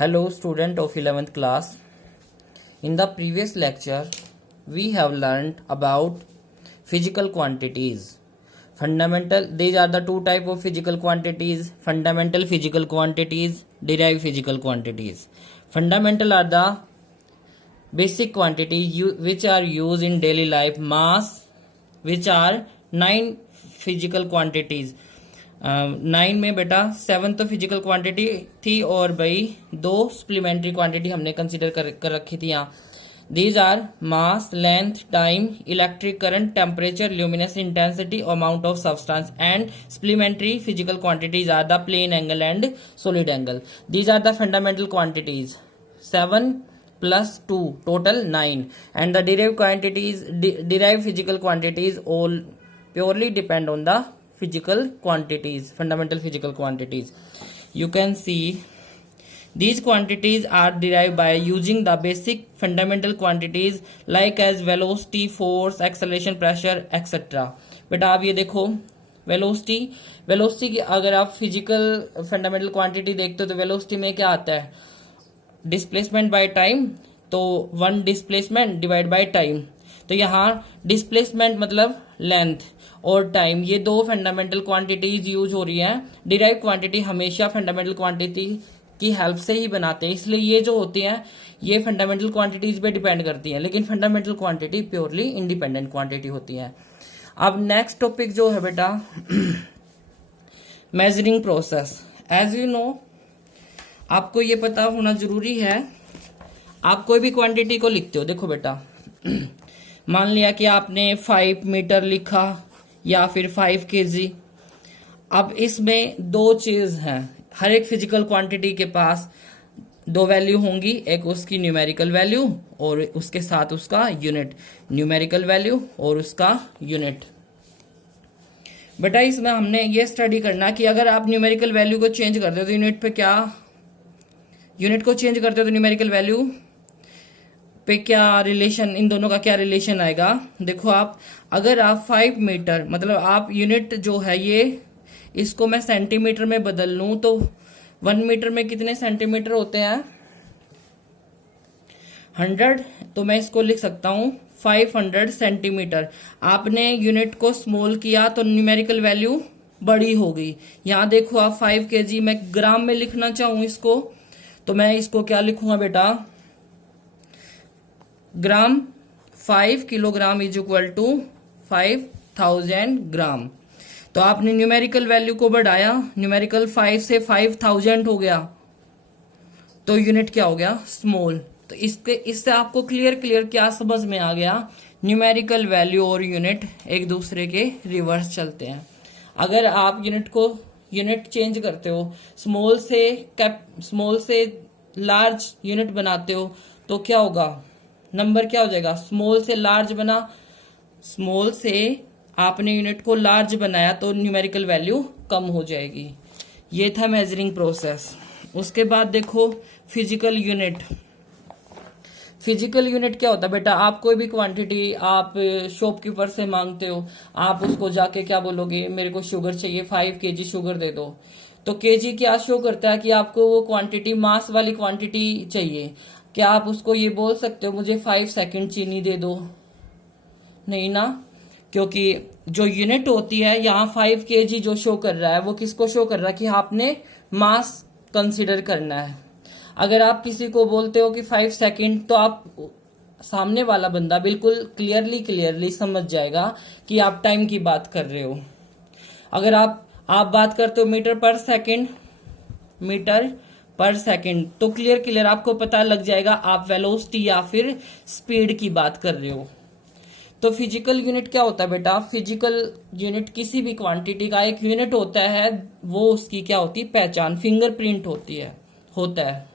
Hello, student of 11th class. In the previous lecture, we have learned about physical quantities. These are the two type of physical quantities: fundamental physical quantities, derived physical quantities. Fundamental are the basic quantities which are used in daily life. Mass, which are 9 physical quantities. 9 में बेटा 7 तो physical quantity थी और भाई 2 supplementary quantity हमने consider कर रखी थी यहाँ. These are mass, length, time, electric current, temperature, luminous intensity, amount of substance. And supplementary physical quantities are the plane angle and solid angle. These are the fundamental quantities. 7 plus 2 total 9. And the derived physical quantities all purely depend on the physical quantities, fundamental physical quantities. You can see these quantities are derived by using the basic fundamental quantities like as velocity, force, acceleration, pressure, etc. बेटा आप ये देखो velocity की अगर आप physical fundamental quantity देखते हो तो वेलोसिटी में क्या आता है? Displacement by time. तो 1 डिस्प्लेसमेंट डिवाइड बाय टाइम. तो यहाँ डिस्प्लेसमेंट मतलब लेंथ और टाइम, ये 2 फंडामेंटल क्वांटिटीज यूज हो रही हैं. डिराइव क्वांटिटी हमेशा फंडामेंटल क्वांटिटी की हेल्प से ही बनाते हैं, इसलिए ये जो होती हैं ये फंडामेंटल क्वांटिटीज पे डिपेंड करती हैं, लेकिन fundamental quantity purely independent quantity होती है. अब नेक्स्ट टॉपिक जो है बेटा measuring process. As you know, आपको ये पता होना जरूरी है. आप कोई भी क्वांटिटी को लिखते हो, देखो बेटा मान लिया कि आपने 5 मीटर लिखा या फिर 5 kg. अब इसमें 2 चीज हैं. हर एक फिजिकल क्वांटिटी के पास 2 वैल्यू होंगी, एक उसकी न्यूमेरिकल वैल्यू और उसके साथ उसका यूनिट. न्यूमेरिकल वैल्यू और उसका यूनिट. बेटा इसमें हमने ये स्टडी करना कि अगर आप न्यूमेरिकल वैल्यू को चेंज करते हो तो यूनिट को चेंज करते हो तो न्यूमेरिकल वैल्यू पे क्या रिलेशन, इन दोनों का क्या रिलेशन आएगा. देखो आप अगर आप 5 मीटर मतलब आप यूनिट जो है ये इसको मैं सेंटीमीटर में बदल लूं तो 1 मीटर में कितने सेंटीमीटर होते हैं? 100. तो मैं इसको लिख सकता हूं 500 सेंटीमीटर. आपने यूनिट को स्मॉल किया तो न्यूमेरिकल वैल्यू बड़ी हो गई. यहां देखो आप 5 kg, मैं ग्राम में लिखना चाहूं इसको तो मैं इसको क्या लिखूंगा बेटा? ग्राम. 5 किलोग्राम इज इक्वल टू 5000 ग्राम. तो आपने न्यूमेरिकल वैल्यू को बढ़ाया, न्यूमेरिकल 5 से 5000 हो गया तो यूनिट क्या हो गया? स्मॉल. तो इससे आपको क्लियर क्या समझ में आ गया? न्यूमेरिकल वैल्यू और यूनिट एक दूसरे के रिवर्स चलते हैं. अगर आप यूनिट चेंज करते हो, स्मॉल से लार्ज यूनिट बनाते हो तो क्या होगा? नंबर क्या हो जाएगा? स्मॉल से लार्ज बना, स्मॉल से आपने यूनिट को लार्ज बनाया तो न्यूमेरिकल वैल्यू कम हो जाएगी. ये था मेजरिंग प्रोसेस. उसके बाद देखो फिजिकल यूनिट. फिजिकल यूनिट क्या होता है बेटा? आप कोई भी क्वांटिटी आप शॉपकीपर से मांगते हो, आप उसको जाके क्या बोलोगे? मेरे को शुगर चाहिए, 5 kg शुगर दे दो. तो केजी क्या शो करता है कि आपको वो क्वांटिटी मास वाली क्वांटिटी चाहिए. क्या आप उसको ये बोल सकते हो मुझे 5 सेकंड चीनी दे दो? नहीं ना, क्योंकि जो यूनिट होती है यहाँ 5 kg जो शो कर रहा है वो किसको शो कर रहा है कि आपने मास कंसिडर करना है. अगर आप किसी को बोलते हो कि 5 सेकंड तो आप सामने वाला बंदा बिल्कुल क्लियरली समझ जाएगा कि आप टाइम की बात कर रहे हो. अगर आप बात करते हो मीटर पर सेकंड तो क्लियर आपको पता लग जाएगा आप वेलोसिटी या फिर स्पीड की बात कर रहे हो. तो फिजिकल यूनिट क्या होता है बेटा? फिजिकल यूनिट किसी भी क्वांटिटी का एक यूनिट होता है, वो उसकी क्या होती है? पहचान, फिंगरप्रिंट होता है.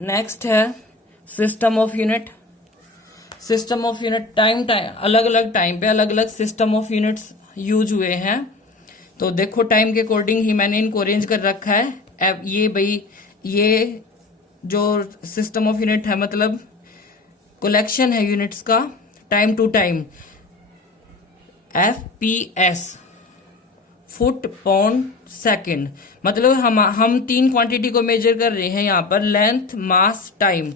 नेक्स्ट है system of unit. System of unit time अलग अलग टाइम पे अलग अलग सिस्टम ऑफ यूनिट्स यूज हुए हैं. तो देखो टाइम के अकॉर्डिंग ही मैंने इनको अरेंज कर रखा है. अब ये जो सिस्टम ऑफ यूनिट है मतलब कलेक्शन है यूनिट्स का time to time. FPS foot pound second. मतलब हम 3 क्वांटिटी को मेजर कर रहे हैं यहाँ पर, लेंथ, मास, टाइम।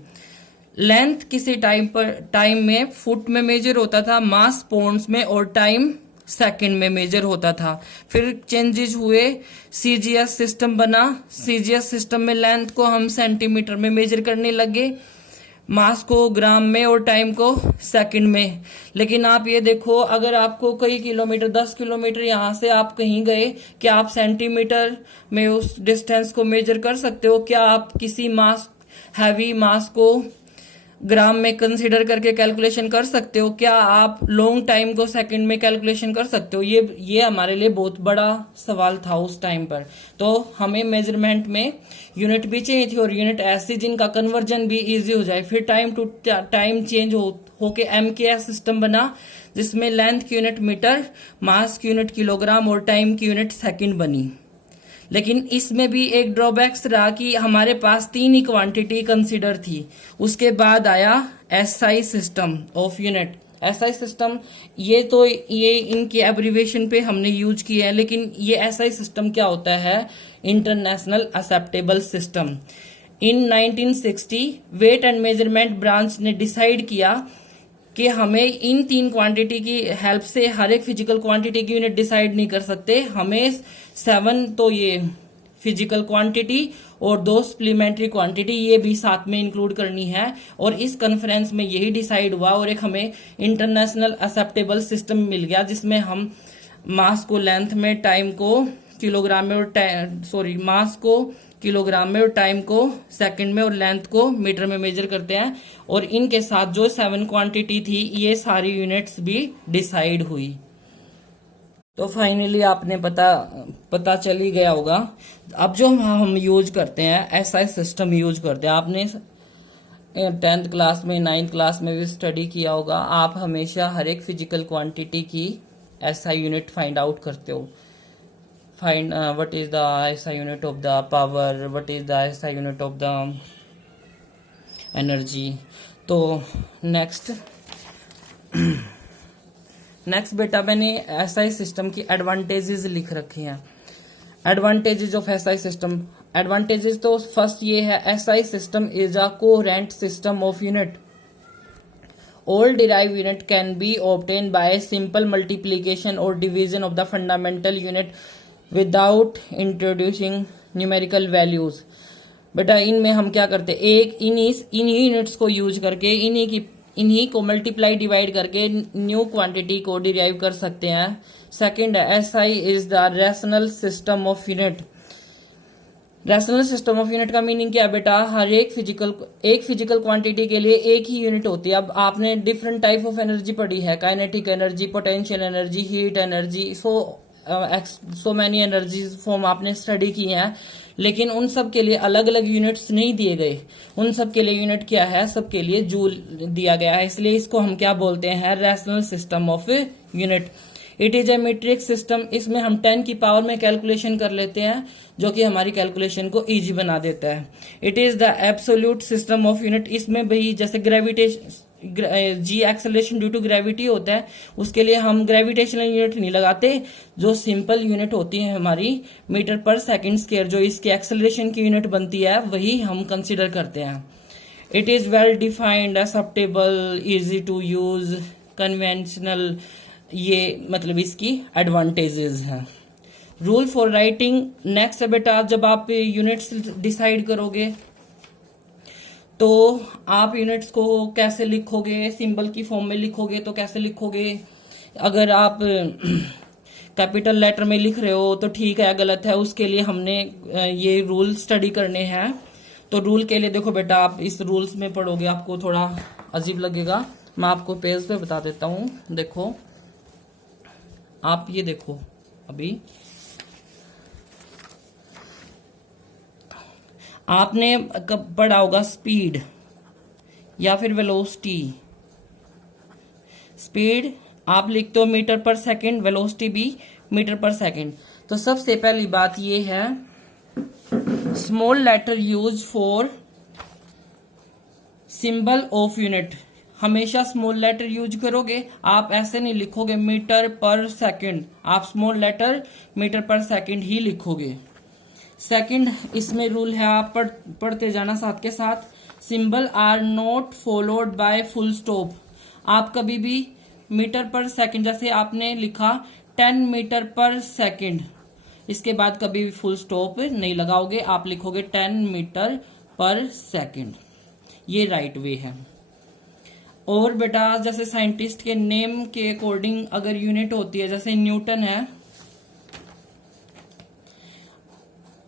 लेंथ किसी टाइम में फुट में मेजर होता था, मास पाउंड्स में, और टाइम सेकंड में मेजर होता था। फिर चेंजेस हुए, सीजीएस सिस्टम बना। सीजीएस सिस्टम में लेंथ को हम सेंटीमीटर में मेजर करने लगे, मास को ग्राम में, और टाइम को सेकंड में। लेकिन आप ये देखो, अगर आपको कई किलोमीटर, 10 किलोमीटर यहां से आप कहीं गए, क्या आप सेंटीमीटर में उस डिस्टेंस को मेजर कर सकते हो? क्या आप किसी हैवी मास को ग्राम में कंसीडर करके कैलकुलेशन कर सकते हो? क्या आप लॉन्ग टाइम को सेकंड में कैलकुलेशन कर सकते हो? ये हमारे लिए बहुत बड़ा सवाल था उस टाइम पर। तो हमें मेजरमेंट में यूनिट भी चाहिए थी, और यूनिट ऐसी जिनका कन्वर्जन भी इजी हो जाए। फिर टाइम टू टाइम चेंज होके एमकेएस सिस्टम बना, जिसमें लेंथ की यूनिट मीटर, मास की यूनिट किलोग्राम, और टाइम की यूनिट सेकंड बनी। लेकिन इसमें भी एक ड्रॉबैक्स रहा कि हमारे पास 3 ही क्वांटिटी कंसीडर थी। उसके बाद आया SI system of unit. SI system, ये इनकी एब्रीवेशन पे हमने यूज किए हैं, लेकिन ये एसआई सिस्टम क्या होता है? International acceptable system. In 1960 weight and measurement branch ने डिसाइड किया कि हमें इन 3 क्वांटिटी की हेल्प से हर एक फिजिकल क्वांटिटी की यूनिट डिसाइड नहीं कर सकते। हमें 7 तो ये फिजिकल क्वांटिटी और 2 सप्लीमेंट्री क्वांटिटी ये भी साथ में इंक्लूड करनी है। और इस कॉन्फ्रेंस में यही डिसाइड हुआ, और एक हमें इंटरनेशनल एक्सेप्टेबल सिस्टम मिल गया, जिसमें हम मास को लेंथ में, टाइम को किलोग्राम में, और मास को किलोग्राम में, और टाइम को सेकंड में, और लेंथ को मीटर में मेजर करते हैं। और इनके साथ जो 7 क्वांटिटी थी, ये यूनिट्स भी डिसाइड हुई। तो फाइनली आपने पता चल ही गया होगा। अब जो हम यूज करते हैं, एसआई सिस्टम यूज करते हैं, आपने 10th क्लास में, 9th क्लास में भी स्टडी किया होगा। आप हमेशा हर एक फिजिकल क्वांटिटी की एसआई यूनिट फाइंड आउट करते हो। Find what is the SI unit of the power, what is the SI unit of the energy। तो नेक्स्ट बेटा मैंने SI सिस्टम की एडवांटेजेस लिख रखे हैं। Advantages of SI system. Advantages तो फर्स्ट ये है, SI system is a coherent system of unit. All derived unit can be obtained by simple multiplication or division of the fundamental unit without introducing numerical values. बेटा इनमें हम क्या करते हैं, इन्हीं यूनिट्स को यूज करके, इन्हीं को मल्टीप्लाई डिवाइड करके न्यू क्वांटिटी को डिराइव कर सकते हैं। सेकंड है, SI is the rational system of unit. Rational system of unit का मीनिंग क्या है बेटा? हर एक फिजिकल क्वांटिटी के लिए एक ही यूनिट होती है। अब आपने डिफरेंट टाइप ऑफ एनर्जी पढ़ी है, kinetic energy, potential energy, heat energy, so many energies form आपने स्टडी की है, लेकिन उन सब के लिए अलग अलग यूनिट्स नहीं दिए गए। उन सब के लिए यूनिट क्या है? सबके लिए जूल दिया गया है, इसलिए इसको हम क्या बोलते हैं? Rational system of unit. It is a metric system. इसमें हम 10 की पावर में कैलकुलेशन कर लेते हैं, जो कि हमारी कैलकुलेशन को इजी बना देता है। It is the absolute system of unit. इसमें भाई जैसे जी एक्सेलरेशन ड्यू टू ग्रेविटी होता है, उसके लिए हम ग्रेविटेशनल यूनिट नहीं लगाते। जो सिंपल यूनिट होती है हमारी मीटर पर सेकंड स्क्वायर, जो इसके एक्सेलरेशन की यूनिट बनती है, वही हम कंसीडर करते हैं। It is well defined, acceptable, easy to use, conventional. ये मतलब इसकी एडवांटेजेस हैं। Rule for writing. नेक्स्ट है बेटा, जब आप यूनिट्स डिसाइड करोगे तो आप यूनिट्स को कैसे लिखोगे? सिंबल की फॉर्म में लिखोगे तो कैसे लिखोगे? अगर आप कैपिटल लेटर में लिख रहे हो तो ठीक है, गलत है, उसके लिए हमने ये रूल स्टडी करने हैं। तो रूल के लिए देखो बेटा, आप इस रूल्स में पढ़ोगे आपको थोड़ा अजीब लगेगा। मैं आपको पेज पे बता देता हूं। देखो, आप ये देखो, अभी आपने पढ़ा होगा स्पीड या फिर वेलोसिटी। स्पीड आप लिखते हो मीटर पर सेकंड, वेलोसिटी भी मीटर पर सेकंड। तो सबसे पहली बात ये है, small letter use for symbol of unit. हमेशा स्मॉल लेटर यूज करोगे। आप ऐसे नहीं लिखोगे मीटर पर सेकंड, आप small letter metre per second ही लिखोगे। सेकंड इसमें रूल है, आप पढ़ते जाना साथ के साथ। Symbol are not followed by full stop. आप कभी भी मीटर पर सेकंड, जैसे आपने लिखा 10 मीटर पर सेकंड, इसके बाद कभी भी फुल स्टॉप नहीं लगाओगे, आप लिखोगे 10 मीटर पर सेकंड। ये राइट वे है। और बेटा जैसे साइंटिस्ट के नेम के अकॉर्डिंग अगर यूनिट होती है, जैसे न्यूटन है,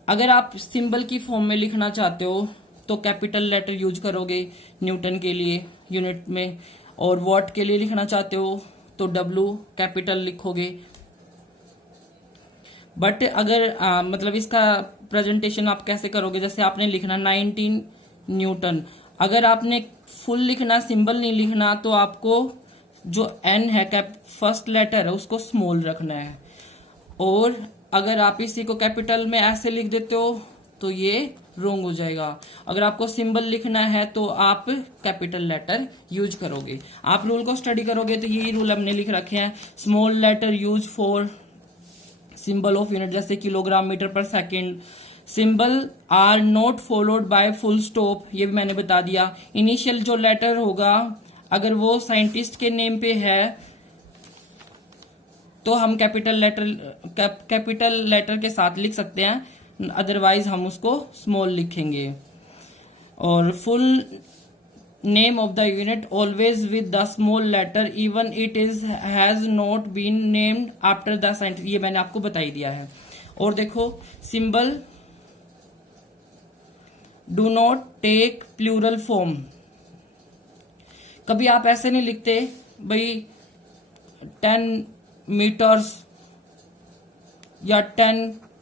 अगर आप सिंबल की फॉर्म में लिखना चाहते हो तो कैपिटल लेटर यूज करोगे न्यूटन के लिए यूनिट में, और वॉट के लिए लिखना चाहते हो तो W कैपिटल लिखोगे। बट अगर मतलब इसका प्रेजेंटेशन आप कैसे करोगे, जैसे आपने लिखना 19 न्यूटन, अगर आपने फुल लिखना, सिंबल नहीं लिखना, तो आपको जो N है फर्स्ट लेटर है उसको स्मॉल रखना है। और अगर आप इसी को कैपिटल में ऐसे लिख देते हो तो ये रॉन्ग हो जाएगा। अगर आपको सिंबल लिखना है तो आप कैपिटल लेटर यूज करोगे। आप रूल को स्टडी करोगे तो ये रूल हमने लिख रखे हैं। Small letter use for symbol of unit, जैसे kilogram, metre per second. Symbol are not followed by full stop, ये भी मैंने बता दिया। इनिशियल जो लेटर होगा अगर वो साइंटिस्ट के नेम पे है तो हम कैपिटल लेटर के साथ लिख सकते हैं, अदरवाइज हम उसको स्मॉल लिखेंगे। और full name of the unit always with the small letter even it is has not been named after the scientist, ये मैंने आपको बता ही दिया है। और देखो symbol do not take plural form. कभी आप ऐसे नहीं लिखते भाई 10 मीटर्स या 10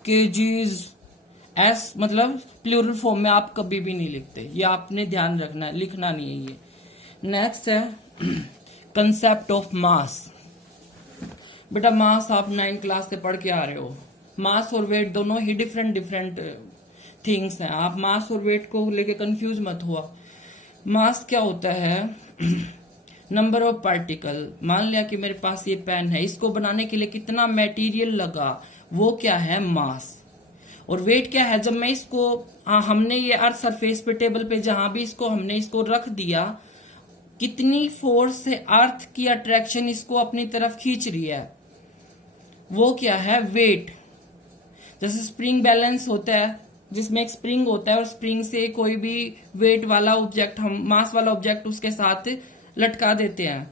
kgs, एस मतलब प्लूरल फॉर्म में आप कभी भी नहीं लिखते, ये आपने ध्यान रखना है, लिखना नहीं है ये। नेक्स्ट है कंसेप्ट ऑफ मास। बेटा मास आप 9th क्लास से पढ़ के आ रहे हो। मास और वेट दोनों ही डिफरेंट थिंग्स हैं। आप मास और वेट को लेके कंफ्यूज मत हुआ। मास क्या होता है? Number of particle. मान लिया कि मेरे पास ये पेन है, इसको बनाने के लिए कितना मटेरियल लगा, वो क्या है? मास। और वेट क्या है? जब मैं इसको हमने ये अर्थ सरफेस पे टेबल पे जहां भी हमने इसको रख दिया, कितनी फोर्स से अर्थ की अट्रैक्शन इसको अपनी तरफ खींच रही है, वो क्या है? वेट। जैसे स्प्रिंग बैलेंस होता है जिसमें एक स्प्रिंग होता है और स्प्रिंग से कोई भी वेट वाला ऑब्जेक्ट, हम मास वाला ऑब्जेक्ट उसके साथ लटका देते हैं।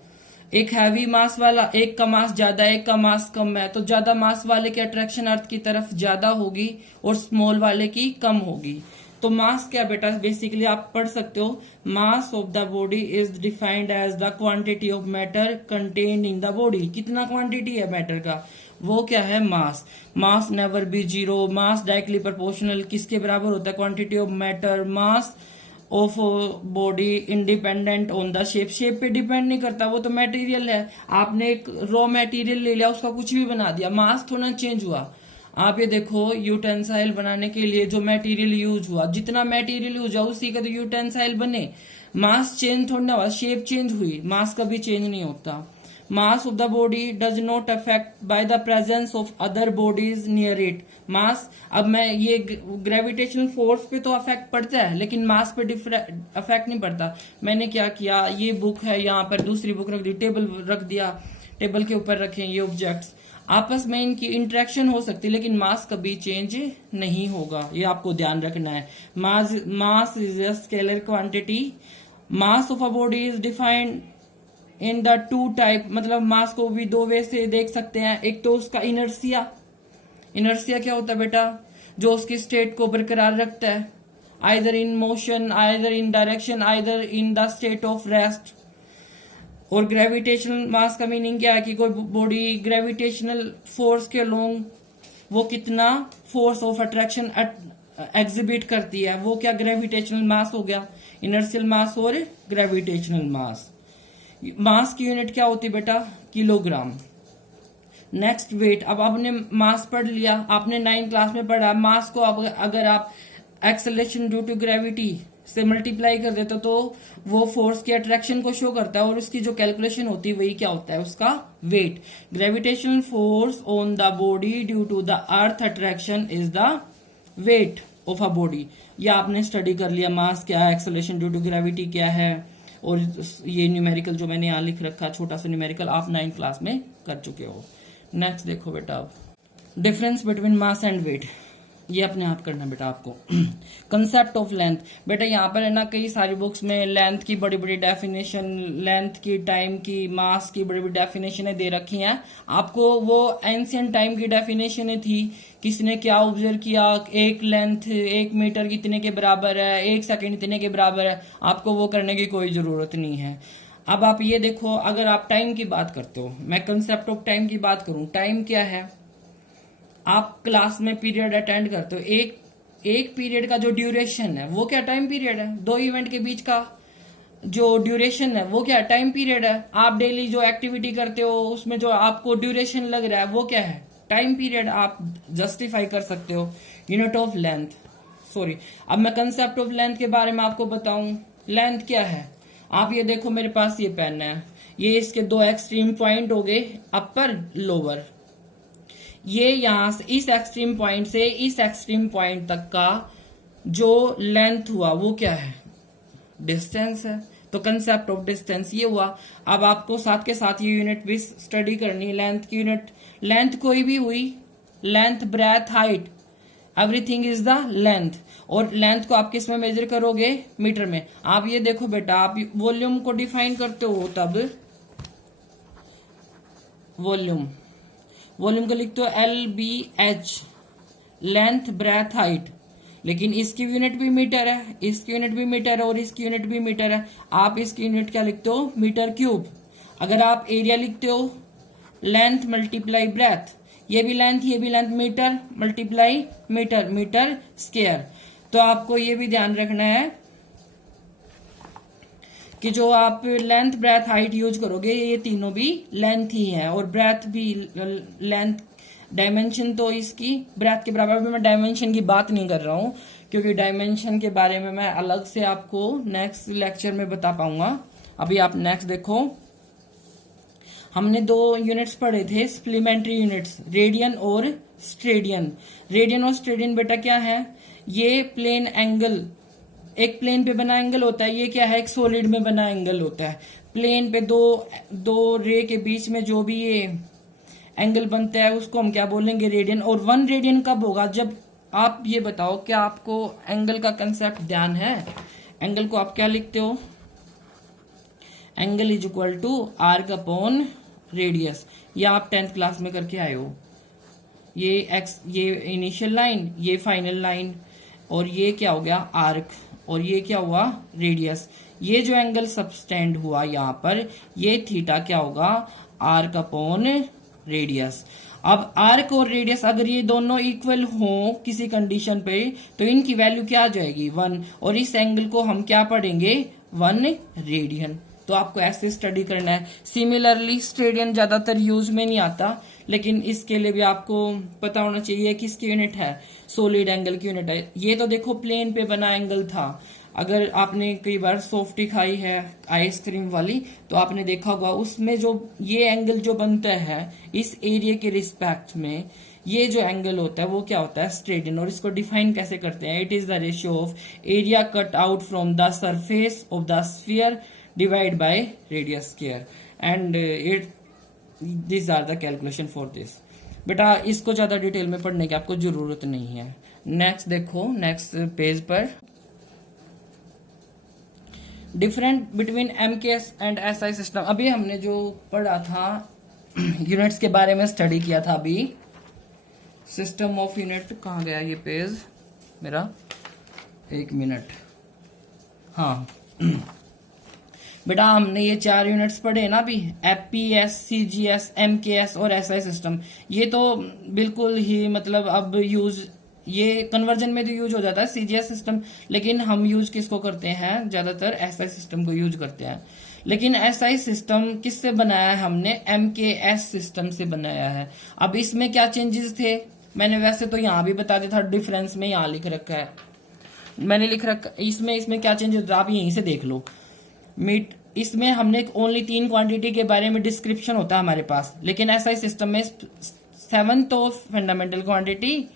एक हैवी मास वाला, एक का मास ज्यादा है, एक का मास कम है, तो ज्यादा मास वाले की अट्रैक्शन अर्थ की तरफ ज्यादा होगी और स्मॉल वाले की कम होगी। तो मास क्या बेटा? बेसिकली आप पढ़ सकते हो, mass of the body is defined as the quantity of matter contained in the body. कितना क्वांटिटी है मैटर का, वो क्या है? Mass. Mass never be zero. Mass directly proportional किसके बराबर होता है? Quantity of matter. Mass of body independent on the shape. Shape पे डिपेंड नहीं करता, वो तो मटेरियल है। आपने एक रॉ मटेरियल ले लिया, उसका कुछ भी बना दिया, मास थोड़ा चेंज हुआ। आप ये देखो यूटेंसाइल बनाने के लिए जो मटेरियल यूज हुआ, जितना मटेरियल यूज हुआ उसी का तो यूटेंसाइल बने। मास चेंज थोड़ा हुआ, शेप चेंज हुई, मास कभी चेंज नहीं होता। Mass of the body does not affect by the presence of other bodies near it. Mass, अब मैं ये ग्रेविटेशनल फोर्स पे तो अफेक्ट पड़ता है लेकिन मास पे अफेक्ट नहीं पड़ता। मैंने क्या किया, ये बुक है, यहाँ पर दूसरी बुक रख दी, टेबल रख दिया, टेबल के ऊपर रखे ये ऑब्जेक्ट्स, आपस में इनकी इंटरेक्शन हो सकती है लेकिन मास कभी चेंज नहीं होगा, ये आपको ध्यान रखना है। Mass is a scalar quantity. Mass of a body is defined in the two type, मतलब मास को भी दो वे से देख सकते हैं। एक तो उसका इनर्सिया। इनर्सिया क्या होता है बेटा? जो उसकी स्टेट को बरकरार रखता है, either in motion, either in direction, either in the state of rest. और ग्रेविटेशनल मास का मीनिंग क्या है कि कोई बॉडी ग्रेविटेशनल फोर्स के अलोंग वो कितना फोर्स ऑफ अट्रैक्शन एग्जिबिट करती है, वो क्या ग्रेविटेशनल मास हो गया। इनर्शियल मास और ग्रेविटेशनल मास। मास की यूनिट क्या होती है बेटा? किलोग्राम। Next weight. अब आपने मास पढ़ लिया, आपने 9th क्लास में पढ़ा। मास को अब अगर आप एक्सेलरेशन ड्यू टू ग्रेविटी से मल्टीप्लाई कर देते हो तो वो फोर्स की अट्रैक्शन को शो करता है और उसकी जो कैलकुलेशन होती है वही क्या होता है, उसका weight. Gravitational force on the body due to the earth attraction is the weight of a body. या आपने स्टडी कर लिया मास क्या है, एक्सेलरेशन ड्यू टू ग्रेविटी क्या है, और ये न्यूमेरिकल जो मैंने यहाँ लिख रखा छोटा सा न्यूमेरिकल आप 9th क्लास में कर चुके हो। नेक्स्ट देखो बेटा, अब difference between mass and weight, ये अपने आप करना बेटा आपको। कंसेप्ट ऑफ लेंथ, बेटा यहाँ पर है ना कई सारी बुक्स में लेंथ की बड़ी बड़ी डेफिनेशन, लेंथ की, टाइम की, मास की बड़ी बड़ी डेफिनेशनें दे रखी हैं। आपको वो एंशियंट टाइम की डेफिनेशनें थी, किसने क्या ऑब्जर्व किया, एक लेंथ 1 मीटर कितने के बराबर है, 1 सेकंड इतने के बराबर है, आपको वो करने की कोई जरूरत नहीं है। अब आप ये देखो, अगर आप टाइम की बात करते हो, मैं कंसेप्ट ऑफ टाइम की बात करूं, टाइम क्या है, आप क्लास में पीरियड अटेंड करते हो, एक पीरियड का जो ड्यूरेशन है वो क्या टाइम पीरियड है, 2 इवेंट के बीच का जो ड्यूरेशन है वो क्या टाइम पीरियड है। आप डेली जो एक्टिविटी करते हो उसमें जो आपको ड्यूरेशन लग रहा है वो क्या है, टाइम पीरियड। आप जस्टिफाई कर सकते हो। यूनिट ऑफ लेंथ, सॉरी, अब मैं कंसेप्ट ऑफ लेंथ के बारे में आपको बताऊं। लेंथ क्या है, आप ये देखो मेरे पास ये पेन है, ये इसके 2 एक्सट्रीम पॉइंट हो गए, अपर लोअर। ये यहां से इस एक्सट्रीम पॉइंट से इस एक्सट्रीम पॉइंट तक का जो लेंथ हुआ वो क्या है, डिस्टेंस है। तो कंसेप्ट ऑफ डिस्टेंस ये हुआ। अब आपको साथ के साथ ये यूनिट भी स्टडी करनी है, लेंथ की यूनिट। लेंथ कोई भी हुई, length, breadth, height, everything is the length. और लेंथ को आप किस में मेजर करोगे, मीटर में। आप ये देखो बेटा, आप वॉल्यूम को डिफाइन करते हो तब वॉल्यूम को लिखते हो LBH, लेंथ, ब्रेथ, हाइट। लेकिन इसकी यूनिट भी मीटर है, इसकी यूनिट भी मीटर है और इसकी यूनिट भी मीटर है। आप इसकी यूनिट क्या लिखते हो, मीटर क्यूब। अगर आप एरिया लिखते हो लेंथ मल्टीप्लाई ब्रेथ, ये भी लेंथ ये भी length, metre multiply metre, metre square. तो आपको ये भी ध्यान रखना है कि जो आप लेंथ, ब्रेथ, हाइट यूज करोगे ये तीनों भी लेंथ ही है, और ब्रेथ भी लेंथ। डायमेंशन तो इसकी ब्रेथ के बराबर भी, मैं डायमेंशन की बात नहीं कर रहा हूं क्योंकि डायमेंशन के बारे में मैं अलग से आपको नेक्स्ट लेक्चर में बता पाऊंगा। अभी आप नेक्स्ट देखो, हमने 2 यूनिट्स पढ़े थे, सप्लीमेंट्री यूनिट्स, रेडियन और स्ट्रेडियन। रेडियन और स्ट्रेडियन बेटा क्या है, ये प्लेन एंगल, एक प्लेन पे बना एंगल होता है, ये क्या है, एक सॉलिड में बना एंगल होता है। प्लेन पे दो रे के बीच में जो भी ये एंगल बनता है उसको हम क्या बोलेंगे, रेडियन। और 1 रेडियन कब होगा, जब आप ये बताओ क्या आपको एंगल का कंसेप्ट ध्यान है। एंगल को आप क्या लिखते हो, angle is equal to arc upon radius. ये आप 10th क्लास में करके आए हो। ये इनिशियल लाइन, ये फाइनल लाइन, और ये क्या हो गया, आर्क, और ये क्या हुआ, रेडियस। ये जो एंगल सबस्टेंड हुआ यहाँ पर, ये थीटा क्या होगा, आर्क अपॉन रेडियस। अब आर्क और रेडियस अगर ये दोनों इक्वल हो किसी कंडीशन पे, तो इनकी वैल्यू क्या आ जाएगी, 1, और इस एंगल को हम क्या पढ़ेंगे, 1 रेडियन। तो आपको ऐसे स्टडी करना है। सिमिलरली स्ट्रेडियन ज्यादातर यूज में नहीं आता, लेकिन इसके लिए भी आपको पता होना चाहिए किसकी यूनिट है, सॉलिड एंगल की यूनिट है। ये तो देखो प्लेन पे बना एंगल था। अगर आपने कई बार सॉफ्टी खाई है आइसक्रीम वाली, तो आपने देखा होगा उसमें जो ये एंगल जो बनता है इस एरिया के रिस्पेक्ट में, ये जो एंगल होता है वो क्या होता है, स्ट्रेडियन। और इसको डिफाइन कैसे करते हैं, it is the ratio of area cut out from the surface of the sphere divide by radius square, and this are the calculation for this. बेटा इसको ज्यादा डिटेल में पढ़ने की आपको जरूरत नहीं है। नेक्स्ट देखो, नेक्स्ट पेज पर, different between MKS and SI system. अभी हमने जो पढ़ा था यूनिट्स के बारे में स्टडी किया था। अभी सिस्टम ऑफ यूनिट कहाँ गया ये पेज मेरा, 1 मिनट। हाँ बेटा हमने ये 4 यूनिट्स पढ़े ना अभी, FPS, CGS, MKS और SI सिस्टम। ये तो बिल्कुल ही मतलब अब यूज, ये कन्वर्जन में तो यूज हो जाता है CGS सिस्टम, लेकिन हम यूज किसको करते हैं, ज्यादातर SI सिस्टम को यूज करते हैं। लेकिन SI सिस्टम किससे बनाया है हमने, MKS सिस्टम से बनाया है। अब इसमें क्या चेंजेस थे, मैंने वैसे तो यहाँ भी बता दिया था, डिफरेंस में यहाँ लिख रखा है। मैंने लिख रखा इसमें क्या चेंज होता है आप यहीं से देख लो। मीट इसमें हमने ओनली 3 क्वांटिटी के बारे में डिस्क्रिप्शन होता है हमारे पास, लेकिन ऐसा ही सिस्टम में 7 तो फंडामेंटल क्वांटिटी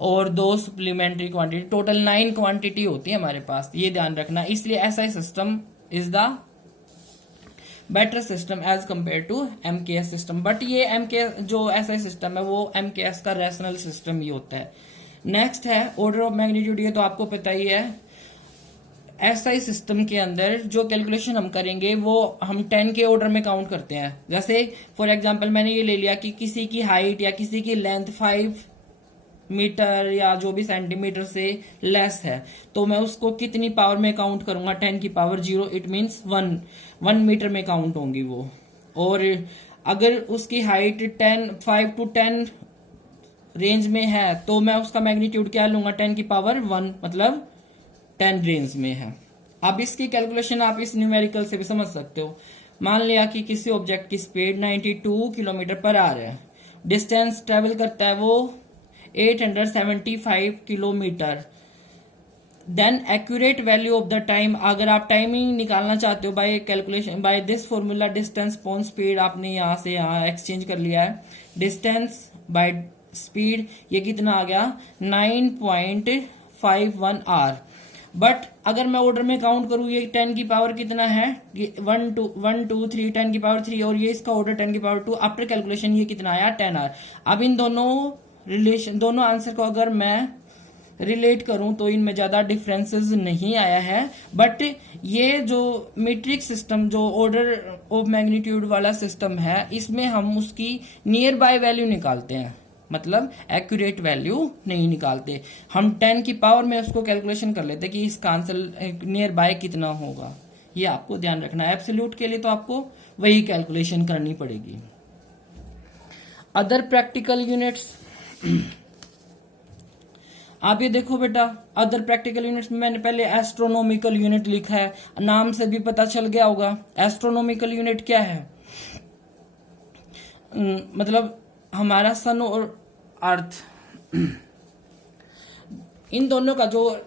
और 2 सप्लीमेंट्री क्वांटिटी, टोटल 9 क्वांटिटी होती है हमारे पास, ये ध्यान रखना। इसलिए ऐसा ही system is the better system as compare to MKS system. But ये एमके जो ऐसा ही सिस्टम है वो एमकेएस का रैशनल सिस्टम ही होता है। नेक्स्ट है ऑर्डर ऑफ मैग्नीट्यूड, ये तो आपको पता ही है। एसआई सिस्टम के अंदर जो कैलकुलेशन हम करेंगे वो हम 10 के ऑर्डर में काउंट करते हैं। जैसे फॉर एग्जांपल मैंने ये ले लिया कि किसी की हाइट या किसी की लेंथ 5 मीटर या जो भी सेंटीमीटर से लेस है, तो मैं उसको कितनी पावर में काउंट करूंगा, 10 की पावर 0, इट मीन्स 1 मीटर में काउंट होंगी वो। और अगर उसकी हाइट 5 to 10 रेंज में है तो मैं उसका मैग्नीट्यूड क्या लूंगा, 10 की पावर 1, मतलब 10 रेंज में है। अब इसकी कैलकुलेशन आप इस न्यूमेरिकल से भी समझ सकते हो। मान लिया कि किसी ऑब्जेक्ट की स्पीड 92 किलोमीटर पर आवर है, डिस्टेंस ट्रेवल करता है वो 875 kilometre. Then accurate value of the time, अगर आप टाइमिंग निकालना चाहते हो by calculation by this formula, distance upon speed आपने यहां से यहां एक्सचेंज कर लिया है। डिस्टेंस बाय स्पीड ये कितना आ गया, 9.51 आवर। बट अगर मैं ऑर्डर में काउंट करूं, ये 10 की पावर कितना है, 1 2 3 10 की पावर 3, और ये इसका ऑर्डर 10 की पावर 2। आफ्टर कैलकुलेशन ये कितना आया, 10 आवर। अब इन दोनों आंसर को अगर मैं रिलेट करूं तो इनमें ज्यादा डिफरेंसेस नहीं आया है। बट ये जो मीट्रिक सिस्टम, जो ऑर्डर ऑफ मैग्नीट्यूड वाला सिस्टम है, इसमें हम उसकी नियर बाय वैल्यू निकालते हैं, मतलब एक्यूरेट वैल्यू नहीं निकालते। हम 10 की पावर में उसको कैलकुलेशन कर लेते कि इसका आंसर नियर बाय कितना होगा। ये आपको ध्यान रखना है। एब्सोल्यूट के लिए तो आपको वही कैलकुलेशन करनी पड़ेगी। अदर प्रैक्टिकल यूनिट्स, आप ये देखो बेटा, अदर प्रैक्टिकल यूनिट्स में मैंने पहले एस्ट्रोनॉमिकल यूनिट लिखा है, नाम से भी पता चल गया होगा। एस्ट्रोनॉमिकल यूनिट क्या है, मतलब हमारा सन और अर्थ, इन दोनों का जो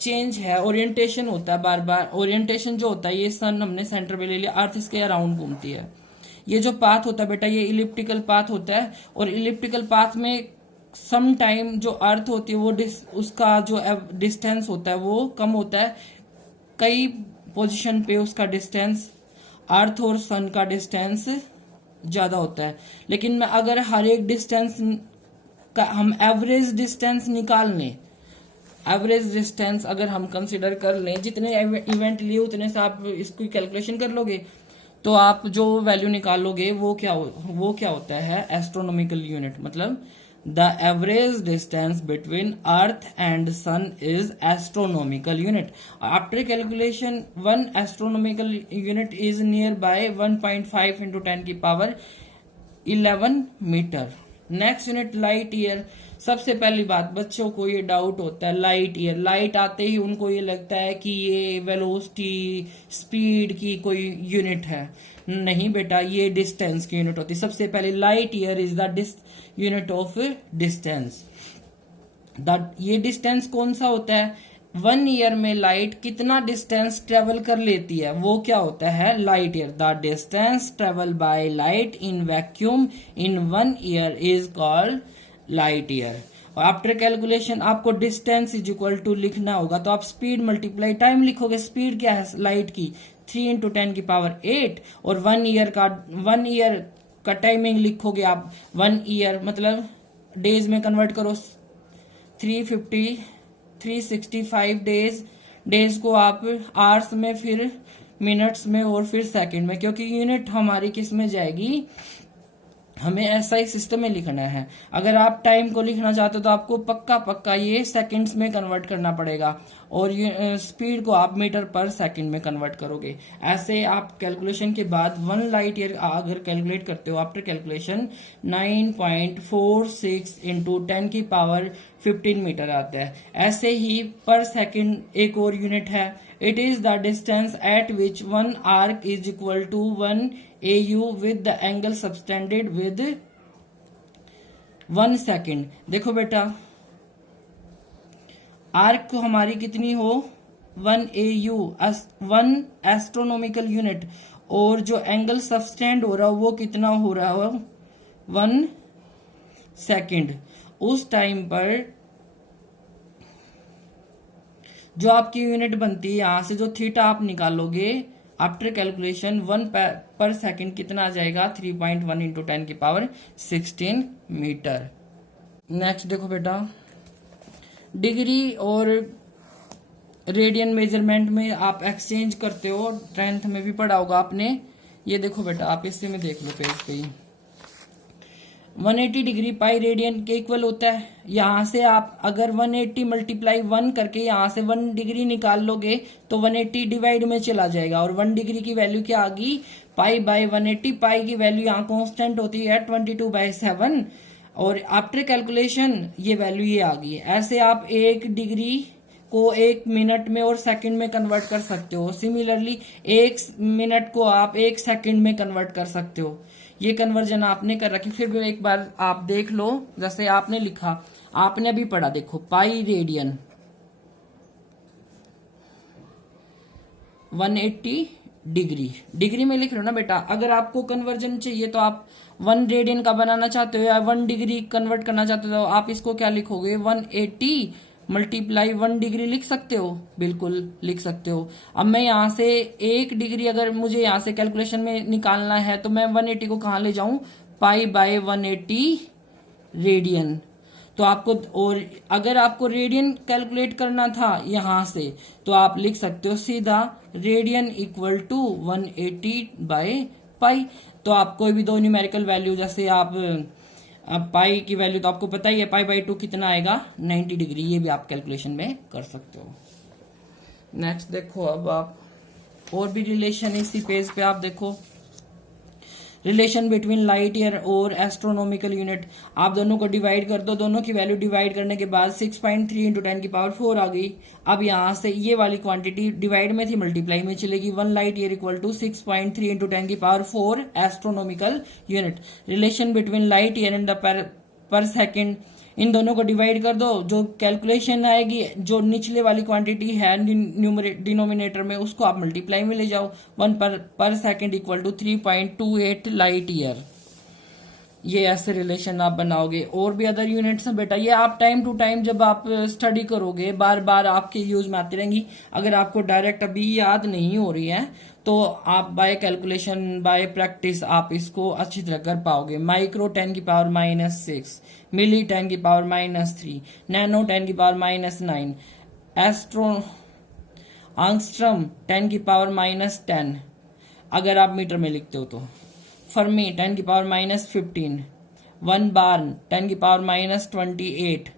चेंज है, ओरिएंटेशन होता है बार बार। ओरिएंटेशन जो होता है, ये सन हमने सेंटर पे ले लिया, अर्थ इसके अराउंड घूमती है। ये जो पाथ होता है बेटा, ये इलिप्टिकल पाथ होता है, और इलिप्टिकल पाथ में सम टाइम जो अर्थ होती है वो उसका जो डिस्टेंस होता है वो कम होता है, कई पोजीशन पे उसका डिस्टेंस अर्थ और सन का डिस्टेंस ज्यादा होता है। लेकिन मैं अगर हर एक डिस्टेंस का हम एवरेज डिस्टेंस निकाल लें, एवरेज डिस्टेंस अगर हम कंसिडर कर लें, जितने इवेंट लिए उतने से आप इसकी कैलकुलेशन कर लोगे, तो आप जो वैल्यू निकालोगे वो क्या होता है, एस्ट्रोनॉमिकल यूनिट। मतलब the average distance between earth and sun is astronomical unit. After calculation 1 astronomical unit is near by 1.5 into 10 की power 11 metre. Next unit light year. सबसे पहली बात, बच्चों को ये डाउट होता है, लाइट ईयर, लाइट आते ही उनको ये लगता है कि ये वेलोसिटी, स्पीड की कोई यूनिट है। नहीं बेटा, ये डिस्टेंस की यूनिट होती है। सबसे पहले light year is the unit of distance. ये डिस्टेंस कौन सा होता है, 1 ईयर में लाइट कितना डिस्टेंस ट्रेवल कर लेती है, वो क्या होता है, light year. The distance travel by light in vacuum in 1 year is called light year. और आफ्टर कैलकुलेशन आपको डिस्टेंस इज इक्वल टू लिखना होगा, तो आप स्पीड मल्टीप्लाई टाइम लिखोगे। स्पीड क्या है लाइट की, 3 इंटू 10 की पावर 8, और 1 ईयर का टाइमिंग लिखोगे आप। 1 ईयर मतलब डेज में कन्वर्ट करो, 365 डेज को आप आवर्स में, फिर मिनट्स में, और फिर सेकंड में, क्योंकि यूनिट हमारी किस में जाएगी, हमें एसआई सिस्टम में लिखना है। अगर आप टाइम को लिखना चाहते हो तो आपको पक्का ये सेकंड्स में कन्वर्ट करना पड़ेगा, और स्पीड को आप मीटर पर सेकंड में कन्वर्ट करोगे। ऐसे आप कैलकुलेशन के बाद 1 लाइट ईयर अगर कैलकुलेट करते हो, आफ्टर कैलकुलेशन 9.46 इंटू 10 की पावर 15 मीटर आता है। ऐसे ही पर सेकंड एक और यूनिट है, it is the distance at which 1 arc is equal to 1 AU with the angle subtended with 1 second। देखो बेटा, आर्क हमारी कितनी हो 1 AU 1 एस्ट्रोनॉमिकल यूनिट, और जो एंगल सबटेंड हो रहा हो वो कितना हो रहा हो 1 सेकेंड। उस टाइम पर जो आपकी यूनिट बनती है यहां से जो थीटा आप निकालोगे आफ्टर कैलकुलेशन 1 पर सेकेंड कितना आ जाएगा 3.1 इंटू 10 की पावर 16 मीटर। नेक्स्ट देखो बेटा, डिग्री और रेडियन मेजरमेंट में आप एक्सचेंज करते हो, 10th में भी पढ़ा होगा आपने। ये देखो बेटा, आप इससे में देख लो पेज पे ही 180 डिग्री पाई रेडियन के इक्वल होता है। यहां से आप अगर 180 मल्टीप्लाई 1 करके यहां से 1 डिग्री निकाल लोगे तो 180 डिवाइड में चला जाएगा, और 1 डिग्री की वैल्यू क्या आ गई पाई बाय 180। पाई की वैल्यू यहाँ कांस्टेंट होती है 22/7, और आफ्टर कैलकुलेशन ये वैल्यू ये आ गई। ऐसे आप 1 डिग्री को 1 मिनट में और सेकंड में कन्वर्ट कर सकते हो। सिमिलरली 1 मिनट को आप 1 सेकंड में कन्वर्ट कर सकते हो। ये कन्वर्जन आपने कर रखी। फिर भी एक बार आप देख लो, जैसे आपने लिखा, आपने अभी पढ़ा, देखो पाई रेडियन 180 डिग्री, डिग्री में लिख रहे हो ना बेटा। अगर आपको कन्वर्जन चाहिए तो आप 1 रेडियन का बनाना चाहते हो या 1 डिग्री कन्वर्ट करना चाहते हो तो आप इसको क्या लिखोगे 180 मल्टीप्लाई 1 डिग्री लिख सकते हो, बिल्कुल लिख सकते हो। अब मैं यहां से 1 डिग्री अगर मुझे यहां से कैलकुलेशन में निकालना है तो मैं 180 को कहां ले जाऊं पाई बाय 180 रेडियन। तो आपको, और अगर आपको रेडियन कैलकुलेट करना था यहां से तो आप लिख सकते हो सीधा radian equal to 180 by pi. तो आप कोई भी दो न्यूमेरिकल वैल्यू, जैसे आप पाई की वैल्यू तो आपको पता ही है, पाई बाई 2 कितना आएगा 90 डिग्री, ये भी आप कैलकुलेशन में कर सकते हो। नेक्स्ट देखो, अब आप और भी रिलेशन इसी पेज पे आप देखो, रिलेशन बिटवीन लाइट ईयर और एस्ट्रोनॉमिकल यूनिट। आप दोनों को डिवाइड कर दो, दोनों की वैल्यू डिवाइड करने के बाद 6.3 इंटू 10 की पावर 4 आ गई। अब यहां से ये वाली क्वांटिटी डिवाइड में थी मल्टीप्लाई में चलेगी। 1 light year equal to 6.3 into 10 की power 4 astronomical unit. Relation between light year and the parsec, इन दोनों को डिवाइड कर दो, जो कैलकुलेशन आएगी जो निचले वाली क्वांटिटी है डिनोमिनेटर में उसको आप मल्टीप्लाई में ले जाओ। 1 parsec equal to 3.28 light year. ये ऐसे रिलेशन आप बनाओगे। और भी अदर यूनिट्स हैं बेटा, ये आप टाइम टू टाइम जब आप स्टडी करोगे बार बार आपके यूज में आती रहेंगी। अगर आपको डायरेक्ट अभी याद नहीं हो रही है तो आप बाय कैलकुलेशन बाय प्रैक्टिस आप इसको अच्छी तरह कर पाओगे। माइक्रो 10 की पावर -6, मिली 10 की पावर -3, नैनो 10 की पावर -9, आंगस्ट्रम 10 की पावर -10 अगर आप मीटर में लिखते हो तो, फर्मी 10 की पावर -15, 1 बार्न 10 की power -28,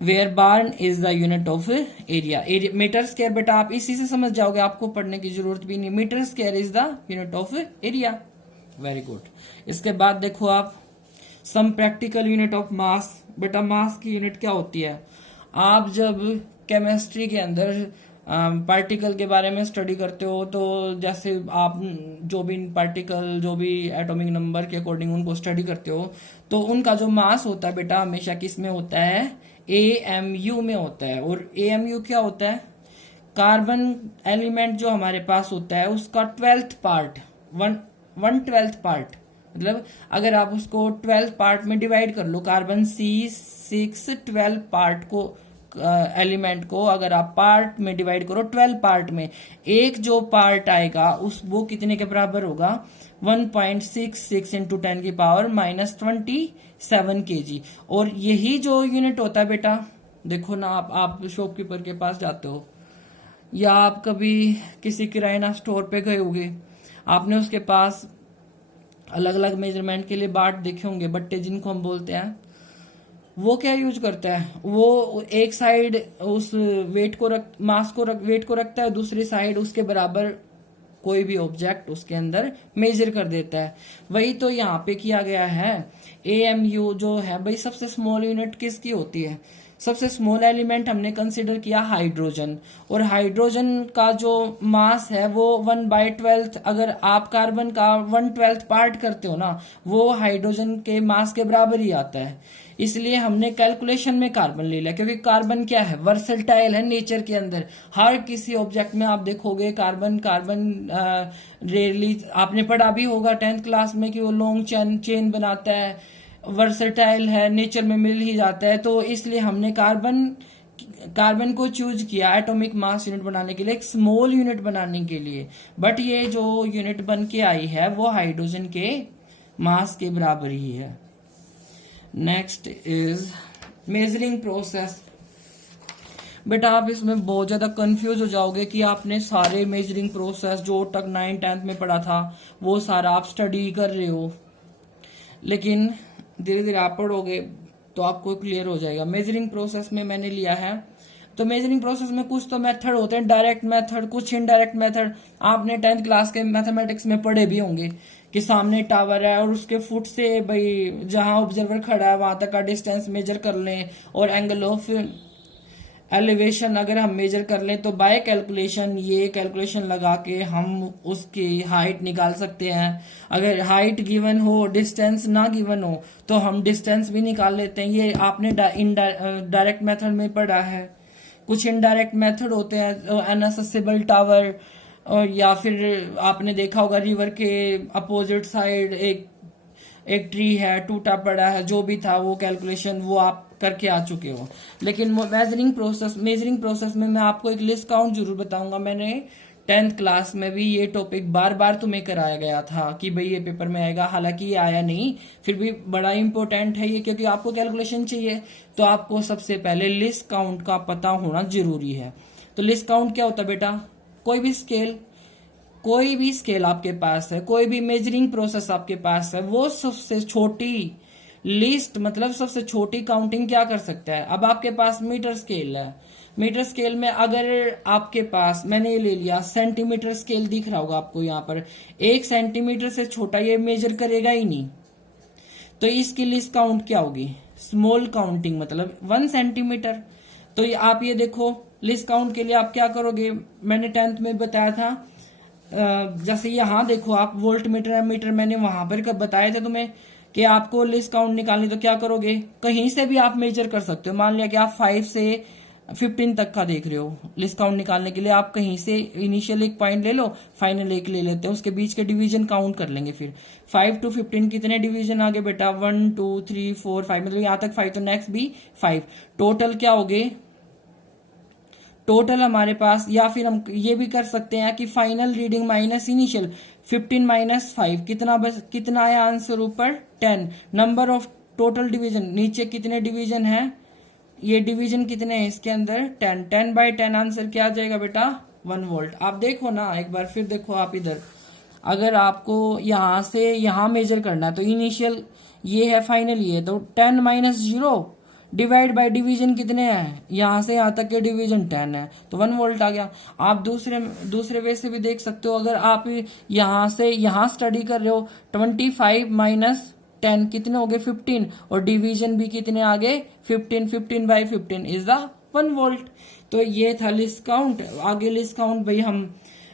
where barn is the unit of area. Metre square बेटा आप इसी से समझ जाओगे, आपको पढ़ने की जरूरत भी नहीं। Metre square is the unit of area. Very good. इसके बाद देखो आप some practical unit of mass. बेटा मास की यूनिट क्या होती है? आप जब केमिस्ट्री के अंदर पार्टिकल के बारे में स्टडी करते हो तो जैसे आप जो भी पार्टिकल जो भी एटॉमिक नंबर के अकॉर्डिंग उनको स्टडी करते हो तो उनका जो मास होता है बेटा हमेशा किस में होता है? AMU में होता है। और AMU क्या होता है? कार्बन एलिमेंट जो हमारे पास होता है उसका 12th पार्ट, 1/12 पार्ट, मतलब अगर आप उसको 12 पार्ट में डिवाइड कर लो, कार्बन C6 12 पार्ट को एलिमेंट को अगर आप पार्ट में डिवाइड करो 12 पार्ट में, एक जो पार्ट आएगा उस वो कितने के बराबर होगा? 1.66 इंटू 10 की पावर -27 kg। और यही जो यूनिट होता है बेटा, देखो ना आप शॉपकीपर के पास जाते हो या आप कभी किसी किराना स्टोर पे गए होंगे, आपने उसके पास अलग अलग मेजरमेंट के लिए बाट देखे होंगे, बट्टे जिनको हम बोलते हैं। वो क्या यूज करता है? वो एक साइड उस वेट को वेट को रखता है, दूसरी साइड उसके बराबर कोई भी ऑब्जेक्ट उसके अंदर मेजर कर देता है। वही तो यहाँ पे किया गया है। AMU जो है भाई सबसे स्मॉल यूनिट किसकी होती है? सबसे स्मॉल एलिमेंट हमने कंसिडर किया हाइड्रोजन, और हाइड्रोजन का जो मास है वो 1/12, अगर आप कार्बन का 1/12 पार्ट करते हो ना, वो हाइड्रोजन के मास के बराबर ही आता है। इसलिए हमने कैलकुलेशन में कार्बन ले लिया, क्योंकि कार्बन क्या है, वर्सेटाइल है नेचर के अंदर। हर किसी ऑब्जेक्ट में आप देखोगे कार्बन रेयरली आपने पढ़ा भी होगा 10th क्लास में कि वो लॉन्ग चेन बनाता है, वर्सेटाइल है, नेचर में मिल ही जाता है। तो इसलिए हमने कार्बन को चूज किया एटॉमिक मास यूनिट बनाने के लिए, एक स्मॉल यूनिट बनाने के लिए। बट ये जो यूनिट बन के आई है वो हाइड्रोजन के मास के बराबर ही है। Next is measuring process. बेटा आप इसमें बहुत ज्यादा कंफ्यूज हो जाओगे कि आपने सारे मेजरिंग प्रोसेस जो तक 9th 10th में पढ़ा था वो सारा आप स्टडी कर रहे हो, लेकिन धीरे धीरे आप पढ़ोगे तो आपको क्लियर हो जाएगा। मेजरिंग प्रोसेस में मैंने लिया है, तो मेजरिंग प्रोसेस में कुछ तो मेथड होते हैं, डायरेक्ट मेथड, कुछ इनडायरेक्ट मेथड। आपने 10th क्लास के मैथमेटिक्स में पढ़े भी होंगे कि सामने टावर है और उसके फुट से भाई जहां ऑब्जर्वर खड़ा है वहां तक का डिस्टेंस मेजर कर लें, और एंगल ऑफ एलिवेशन अगर हम मेजर कर लें तो बाय कैलकुलेशन, ये कैलकुलेशन लगा के हम उसकी हाइट निकाल सकते हैं। अगर हाइट गिवन हो, डिस्टेंस ना गिवन हो, तो हम डिस्टेंस भी निकाल लेते हैं। ये आपने डायरेक्ट मेथड में पढ़ा है। कुछ इनडायरेक्ट मेथड होते हैं, अनएसेसिबल टावर, और या फिर आपने देखा होगा रिवर के अपोजिट साइड एक ट्री है, टूटा पड़ा है, जो भी था वो कैलकुलेशन वो आप करके आ चुके हो। लेकिन मेजरिंग प्रोसेस में मैं आपको एक लिस्ट काउंट जरूर बताऊंगा। मैंने 10th क्लास में भी ये टॉपिक बार बार तुम्हें कराया गया था कि भाई ये पेपर में आएगा, हालांकि ये आया नहीं, फिर भी बड़ा इंपॉर्टेंट है ये, क्योंकि आपको कैलकुलेशन चाहिए तो आपको सबसे पहले लिस्ट काउंट का पता होना जरूरी है। तो लिस्ट काउंट क्या होता है बेटा, कोई भी स्केल आपके पास है, कोई भी मेजरिंग प्रोसेस आपके पास है, वो सबसे छोटी लिस्ट मतलब सबसे छोटी काउंटिंग क्या कर सकता है। अब आपके पास मीटर स्केल है, मीटर स्केल में अगर आपके पास, मैंने ये ले लिया सेंटीमीटर स्केल दिख रहा होगा आपको यहाँ पर, 1 सेंटीमीटर से छोटा ये मेजर करेगा ही नहीं, तो इसकी लिस्ट काउंट क्या होगी, स्मॉल काउंटिंग मतलब 1 सेंटीमीटर। तो आप ये देखो लिस्ट काउंट के लिए आप क्या करोगे, मैंने 10th में बताया था, जैसे यहाँ देखो आप वोल्ट मीटर एमीटर मैंने वहां पर बताए थे तुम्हें कि आपको लिस्ट काउंट निकालनी, तो क्या करोगे, कहीं से भी आप मेजर कर सकते हो। मान लिया कि आप 5 से 15 तक का देख रहे हो, लिस्ट काउंट निकालने के लिए आप कहीं से इनिशियल एक पॉइंट ले लो, फाइनल एक ले लेते हैं, उसके बीच के डिवीजन काउंट कर लेंगे। फिर 5 to 15 कितने डिवीजन आगे बेटा, 1 2 3 4 5, मतलब यहाँ तक 5, तो नेक्स्ट भी 5। टोटल क्या हो गए, टोटल हमारे पास, या फिर हम ये भी कर सकते हैं कि फाइनल रीडिंग माइनस इनिशियल, 15 - 5 कितना आया आंसर ऊपर 10। नंबर ऑफ टोटल डिवीजन, नीचे कितने डिवीजन है, ये डिवीजन कितने हैं इसके अंदर 10, 10/10 आंसर क्या आ जाएगा बेटा 1 वोल्ट। आप देखो ना एक बार फिर देखो आप इधर, अगर आपको यहां से यहां मेजर करना है तो इनिशियल ये है, फाइनल ये है, तो 10 - 0 डिवाइड बाय डिवीजन कितने हैं, यहां से यहां तक के डिवीजन 10 है, तो 1 वोल्ट आ गया। आप दूसरे वे से भी देख सकते हो, अगर आप यहां से यहां स्टडी कर रहे हो, 25 - 10 कितने हो गए 15, और डिवीजन भी कितने आ गए 15, 15/15 इज द 1 वोल्ट। तो ये था लिस्ट काउंट। आगे लिस्ट काउंट भाई हम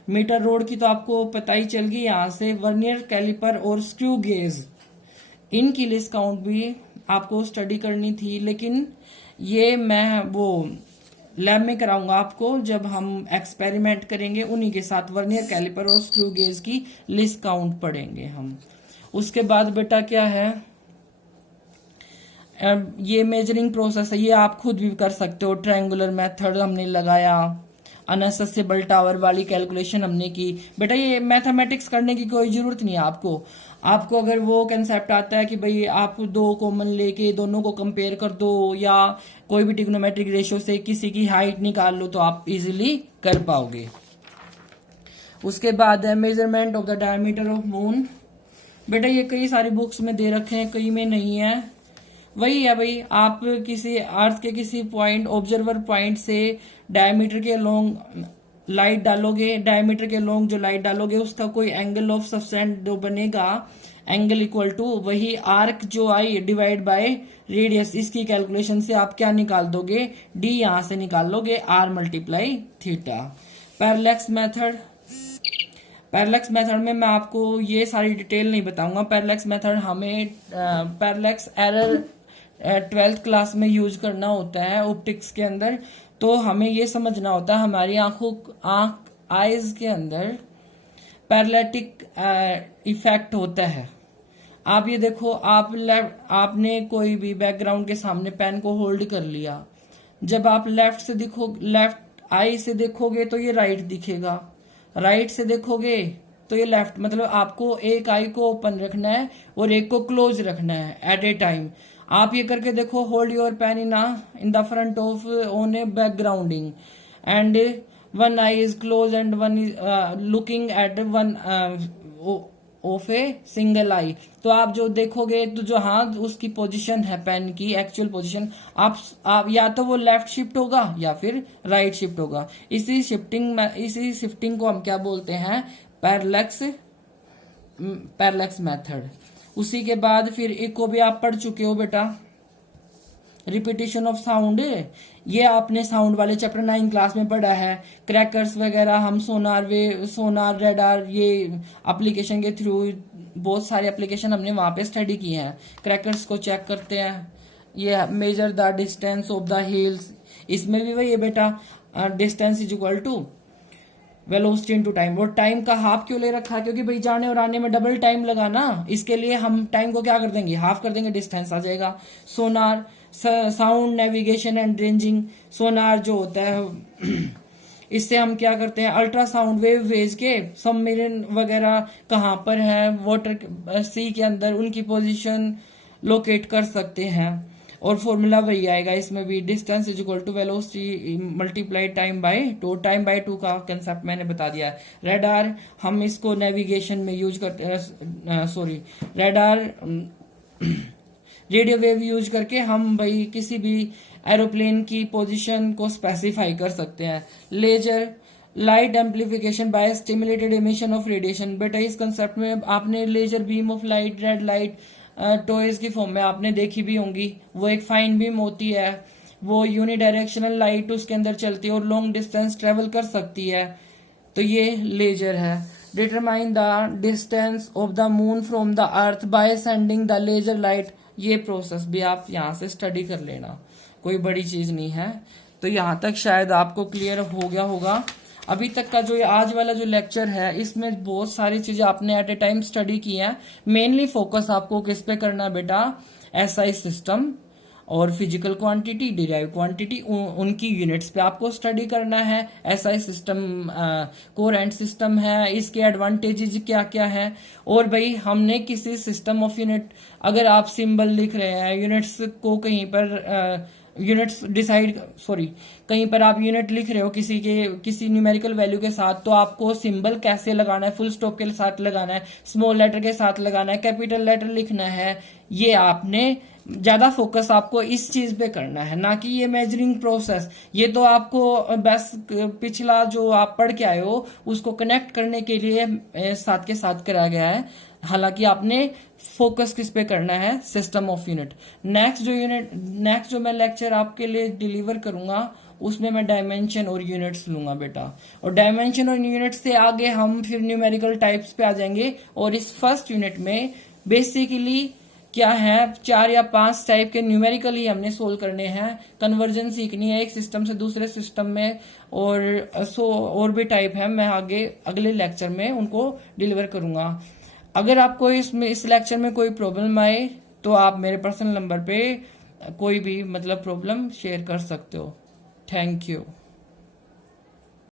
मीटर रोड की तो आपको पता ही चल गई, यहां से वर्नियर कैलिपर और स्क्रू गेज, इनकी लिस्ट काउंट भी आपको स्टडी करनी थी, लेकिन ये मैं वो लैब में कराऊंगा आपको, जब हम एक्सपेरिमेंट करेंगे उन्हीं के साथ वर्नियर कैलिपर और स्क्रू गेज की लिस्ट काउंट पढ़ेंगे हम। उसके बाद बेटा क्या है, ये मेजरिंग प्रोसेस है, ये आप खुद भी कर सकते हो। ट्रायंगुलर मेथड हमने लगाया, अनएसेसिबल टावर वाली कैलकुलेशन हमने की। बेटा ये मैथमेटिक्स करने की कोई जरूरत नहीं है आपको अगर वो कंसेप्ट आता है कि भाई आप 2 कॉमन लेके दोनों को कंपेयर कर दो, या कोई भी ट्रिग्नोमेट्रिक रेशियो से किसी की हाइट निकाल लो, तो आप इजीली कर पाओगे। उसके बाद है measurement of the diameter of moon. बेटा ये कई सारी बुक्स में दे रखे हैं, कई में नहीं है। वही है भाई, आप किसी अर्थ के किसी पॉइंट, ऑब्जर्वर पॉइंट से डायमीटर के अलोंग लाइट डालोगे, डायमीटर के लॉन्ग जो लाइट डालोगे उसका कोई एंगल ऑफ सबसेंट जो बनेगा, एंगल इक्वल टू वही आर्क जो आई डिवाइड बाय रेडियस, इसकी कैलकुलेशन से आप क्या निकाल दोगे, डी यहां से निकाल लोगे r multiply theta. Parallax method, parallax method में मैं आपको ये सारी डिटेल नहीं बताऊंगा। पैरेलैक्स मेथड हमें पैरेलैक्स एरर 12th क्लास में यूज करना होता है ऑप्टिक्स के अंदर। तो हमें ये समझना होता है हमारी आईज के अंदर पैरेलैटिक इफेक्ट होता है। आप ये देखो, आपने कोई भी बैकग्राउंड के सामने पेन को होल्ड कर लिया, जब आप लेफ्ट आई से देखोगे तो ये राइट दिखेगा, राइट से देखोगे तो ये लेफ्ट, मतलब आपको एक आई को ओपन रखना है और एक को क्लोज रखना है एट ए टाइम। आप ये करके देखो, hold your pen in the front of on a backgrounding and one eye is close and one is looking at one of a single eye. तो आप जो देखोगे तो जो हाथ उसकी पोजीशन है पेन की एक्चुअल पोजीशन, आप या तो वो लेफ्ट शिफ्ट होगा या फिर राइट शिफ्ट होगा। इसी शिफ्टिंग को हम क्या बोलते हैं, पैरेलैक्स मेथड। उसी के बाद फिर एक को भी आप पढ़ चुके हो बेटा, रिपीटेशन ऑफ साउंड, ये आपने साउंड वाले चैप्टर 9 क्लास में पढ़ा है। क्रैकर्स वगैरह हम सोनार रेडार, ये एप्लीकेशन के थ्रू बहुत सारे एप्लीकेशन हमने वहां पे स्टडी किए हैं। क्रैकर्स को चेक करते हैं, ये measure the distance of the hills, इसमें भी वही है बेटा, distance is equal to velocity into time. और टाइम का हाफ क्यों ले रखा है, क्योंकि भाई जाने और आने में डबल टाइम लगा ना, इसके लिए हम टाइम को क्या कर देंगे, हाफ कर देंगे, डिस्टेंस आ जाएगा। सोनार, साउंड नेविगेशन एंड रेंजिंग, सोनार जो होता है इससे हम क्या करते हैं, अल्ट्रासाउंड वेव भेज के सबमरीन वगैरह कहाँ पर है वाटर सी के अंदर, उनकी पोजीशन लोकेट कर सकते हैं। और फॉर्मूला वही आएगा इसमें भी, distance is equal to velocity multiply time by two. Time by two का कंसेप्ट मैंने बता दिया है। रेडार हम इसको नेविगेशन में यूज करते हैं, रेडार रेडियो वेव यूज करके हम भाई किसी भी एरोप्लेन की पोजीशन को स्पेसिफाई कर सकते हैं। Laser, light amplification by stimulated emission of radiation. बेटा इस कंसेप्ट में आपने laser beam of light, red light toys की फॉर्म में आपने देखी भी होंगी। वो एक फाइन बीम होती है, वो यूनिडायरेक्शनल लाइट उसके अंदर चलती है और लॉन्ग डिस्टेंस ट्रेवल कर सकती है। तो ये लेजर है। Determine the distance of the moon from the earth by sending the laser light. ये प्रोसेस भी आप यहाँ से स्टडी कर लेना, कोई बड़ी चीज नहीं है। तो यहाँ तक शायद आपको क्लियर हो गया होगा। अभी तक का जो आज वाला जो लेक्चर है इसमें बहुत सारी चीजें आपने एट ए टाइम स्टडी की है। मेनली फोकस आपको किस पे करना है बेटा, एसआई सिस्टम और फिजिकल क्वांटिटी, डिराइव क्वांटिटी, उनकी यूनिट्स पे आपको स्टडी करना है। एसआई सिस्टम कोरेंट सिस्टम है, इसके एडवांटेजेस क्या क्या है। और भाई हमने किसी सिस्टम ऑफ यूनिट, अगर आप सिंबल लिख रहे हैं यूनिट्स को कहीं पर यूनिट्स कहीं पर आप यूनिट लिख रहे हो किसी न्यूमेरिकल वैल्यू के साथ, तो आपको सिंबल कैसे लगाना है, फुल स्टॉप के साथ लगाना है, स्मॉल लेटर के साथ लगाना है, कैपिटल लेटर लिखना है। ये आपने ज्यादा फोकस आपको इस चीज पे करना है, ना कि ये मेजरिंग प्रोसेस। ये तो आपको बस पिछला जो आप पढ़ के आए हो उसको कनेक्ट करने के लिए साथ के साथ कराया गया है। हालांकि आपने फोकस किस पे करना है, सिस्टम ऑफ यूनिट। नेक्स्ट जो मैं लेक्चर आपके लिए डिलीवर करूंगा उसमें मैं डायमेंशन और यूनिट्स लूंगा बेटा। और डायमेंशन और यूनिट्स से आगे हम फिर न्यूमेरिकल टाइप्स पे आ जाएंगे। और इस फर्स्ट यूनिट में बेसिकली क्या है, 4 या 5 टाइप के न्यूमेरिकल ही हमने सोल्व करने हैं। कन्वर्जन सीखनी है एक सिस्टम से दूसरे सिस्टम में, और भी टाइप है, मैं आगे अगले लेक्चर में उनको डिलीवर करूंगा। अगर आपको इस लेक्चर में कोई प्रॉब्लम आए तो आप मेरे पर्सनल नंबर पे कोई भी प्रॉब्लम शेयर कर सकते हो। Thank you.